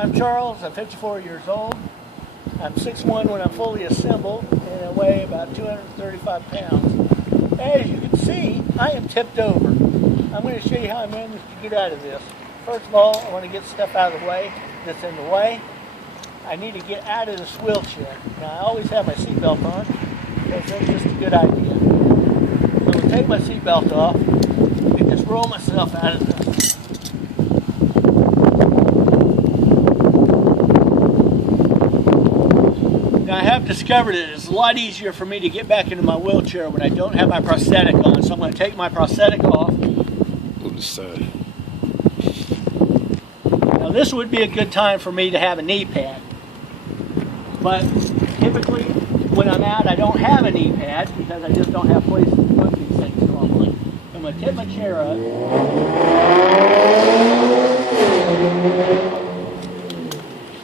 I'm Charles, I'm 54 years old. I'm 6'1" when I'm fully assembled, and I weigh about 235 pounds. As you can see, I am tipped over. I'm going to show you how I managed to get out of this. First of all, I want to get stuff out of the way that's in the way. I need to get out of this wheelchair. Now, I always have my seatbelt on, because that's just a good idea. So I'm going to take my seatbelt off and just roll myself out of this. Now, I have discovered that it's a lot easier for me to get back into my wheelchair when I don't have my prosthetic on. So I'm going to take my prosthetic off. Now, this would be a good time for me to have a knee pad. But typically, when I'm out, I don't have a knee pad because I just don't have places to put these things normally. I'm going to tip my chair up.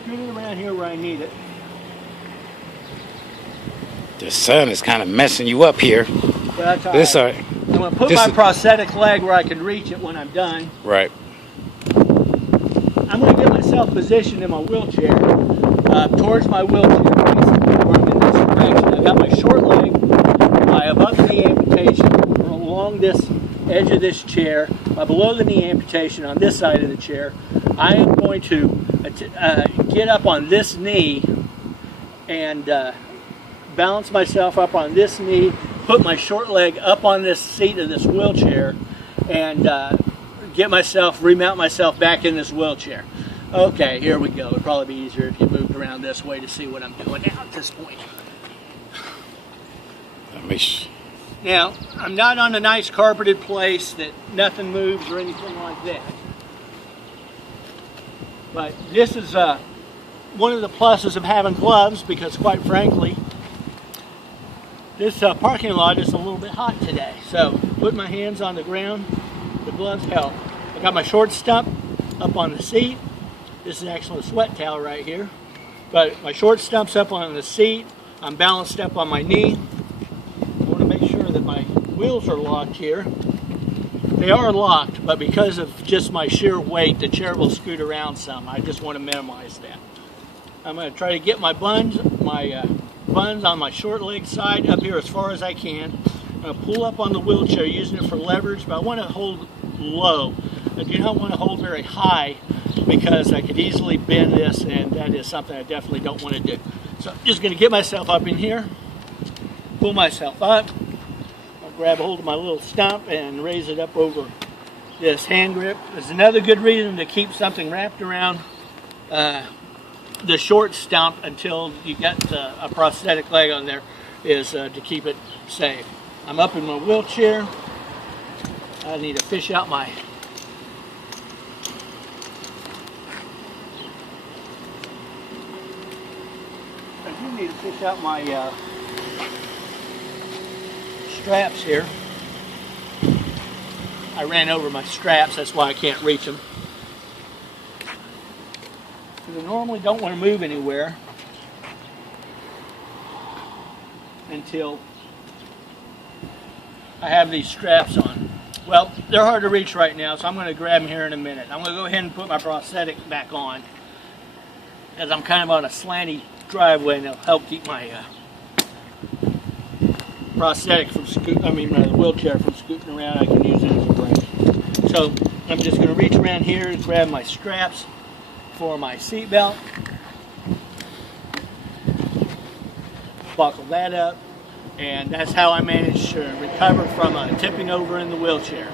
Scoot it around here where I need it. The sun is kind of messing you up here. Well, that's all right. I'm going to put my prosthetic leg where I can reach it when I'm done. Right. I'm going to get myself positioned in my wheelchair towards my wheelchair, basically, where I'm in this direction. I've got my short leg, my above the knee amputation along this edge of this chair, my below the knee amputation on this side of the chair. I am going to get up on this knee and balance myself up on this knee, put my short leg up on this seat of this wheelchair, and remount myself back in this wheelchair. Okay, here we go. It'd probably be easier if you moved around this way to see what I'm doing now at this point. Now, I'm not on a nice carpeted place that nothing moves or anything like that. But this is one of the pluses of having gloves, because quite frankly, this parking lot is a little bit hot today. So, put my hands on the ground, the gloves help. I got my short stump up on the seat. This is actually a sweat towel right here. But my short stump's up on the seat. I'm balanced up on my knee. I want to make sure that my wheels are locked here. They are locked, but because of just my sheer weight, the chair will scoot around some. I just want to minimize that. I'm going to try to get my buns on my short leg side up here as far as I can. I'm going to pull up on the wheelchair using it for leverage, but I want to hold low. I do not want to hold very high because I could easily bend this, and that is something I definitely don't want to do. So I'm just going to get myself up in here, pull myself up. I'll grab a hold of my little stump and raise it up over this hand grip. There's another good reason to keep something wrapped around the short stump until you get a prosthetic leg on there, is to keep it safe. I'm up in my wheelchair. I need to fish out my straps here. I ran over my straps, that's why I can't reach them. Because I normally don't want to move anywhere until I have these straps on. Well, they're hard to reach right now, so I'm going to grab them here in a minute. I'm going to go ahead and put my prosthetic back on, because I'm kind of on a slanty driveway, and it'll help keep my prosthetic from my wheelchair from scooting around. I can use it as a brake. So I'm just going to reach around here and grab my straps for my seat belt, buckle that up, and that's how I managed to recover from tipping over in the wheelchair.